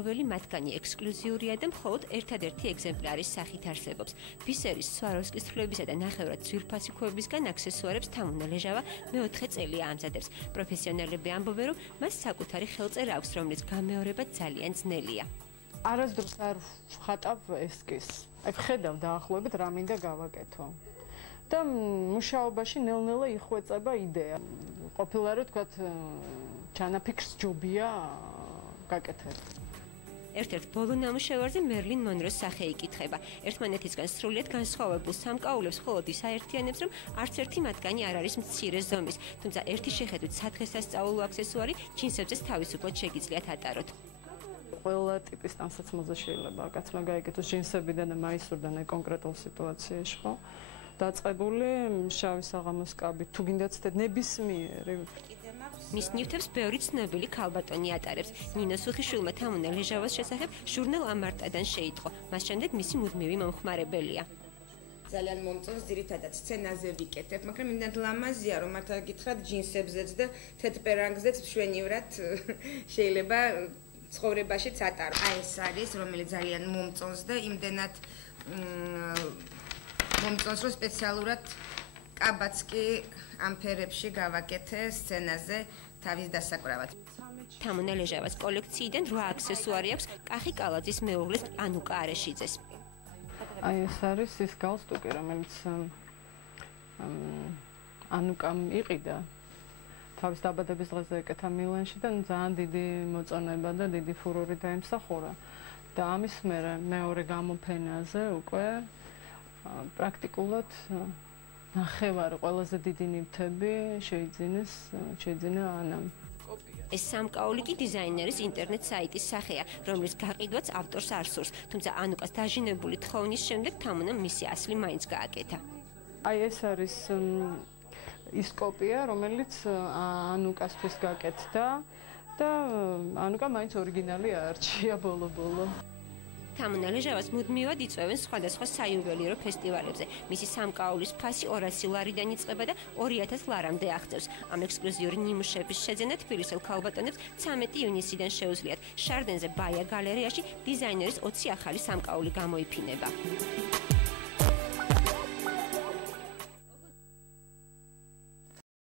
ყოველი მათგანი ექსკლუზიურია და მხოლოდ ერთადერთი ეგზემპლარის სახით არსებობს. ბისერის სვაროვსკის თვლებისა და ნახევრად ძვირფასი ქვებისგან აქსესუარებს თამუნა ლეჟავა მეოთხე წელია ამზადებს. პროფესიონალები ამბობენ, რომ მას საკუთარი ხელწერა აქვს, რომლის გამეორება ძალიან ძნელია. არასდროს არ ვხატავ ესკიზს. აი ვხედავ დაახლოებით რა მინდა გავაკეთო. და მუშაობაში ნელ-ნელა იხვეწება იდეა. ყოფილა რომ თქვათ ჩანაფიქრს ჯობია გაკეთებ. ერთ-ერთ ბოლო ნამუშევარზე მერლინ მონროს სახე იკითხება. ერთმანეთისგან სრულიად განსხვავებულ სამკაულებს მხოლოდ ის აერთიანებს, რომ არც ერთი მათგანი არ არის მცირე ზომის, თუმცა ერთი შეხედვით სადღესასწაულო აქსესუარი ჯინსებზეც თავისუფლად შეგიძლიათ ატაროთ. ყველა ტიპის ტანსაცმელზე შეიძლება კაცმა გაიგეთოს ჯინსებიდან და მაისურიდან კონკრეტულ სიტუაციაში, ხო? დაწყებული შავი საღამოს კაბით, თუ გინდათ ნებისმიერი. მის ნივთებს ბევრი ცნობილი ქალბატონი ატარებს. ნინო სუხიშვილმა თამუნა ლეჟავას შესახებ ჟურნალ ამარტადან შეიტყო. მას შემდეგ მისი მუდმივი მომხმარებელია. ძალიან მომწონს ძირითადად სცენაზე ვიკეთებ, მაგრამ იმდენად ლამაზია, რომ მართლა გითხრათ ჯინსებზეც და თეთრპერანგზეც მშვენივრად შეიძლება ცხოვრებაშიც ატარო. აი ეს არის, რომელიც ძალიან მომწონს და იმდენად მომწონს, რომ სპეციალურად კაბაც კი ამ ფერებში გავაკეთე სცენაზე თავის დასაკრავად. თამუნა ლეჟავას კოლექციიდან 8 აქსესუარი აქვს კახი კალაძის მეუღლის ანუკა არეშიძეს. აი ეს არის ის გალსტუკი, რომელიც ანუკამ იყიდა. თავის დაბადების დღეზე ეკეთა მილანში და ძალიან დიდი მოწონება და დიდი ფურორი დაიმსახურა. და ამის მერე მეორე გამოფენაზე უკვე პრაქტიკულად ნახევარი ყველაზე დიდი ნივთები შეიძინა ანამ. ეს სამკაული კი დიზაინერის ინტერნეტ საიტის სახეა, რომლის გაყიდვაც ავტორს არ სურს, თუმცა ანუკას დაჟინებული თხოვნის შემდეგ თამუნამ მისი ასლი მაინც გააკეთა. აი ეს არის ის კოპია, რომელიც ანუკასთვის გაკეთდა და ანუკა მაინც ორიგინალი აარჩია ბოლო-ბოლო. თამუნა ლეჟავას მუდმივად იწვევენ სხვადასხვა საიუველირო ფესტივალებზე. მისი სამკაულის ფასი 200 ლარიდან იწყება და 2000 ლარამდე აღწევს. ამ ექსკლუზიური ნიმუშების შეძენა თბილისელ ქალბატონებს 13 ივნისიდან შეუძლიათ. შარდენზე ბაია გალერეაში დიზაინერის 20 ახალი სამკაული გამოიფინება.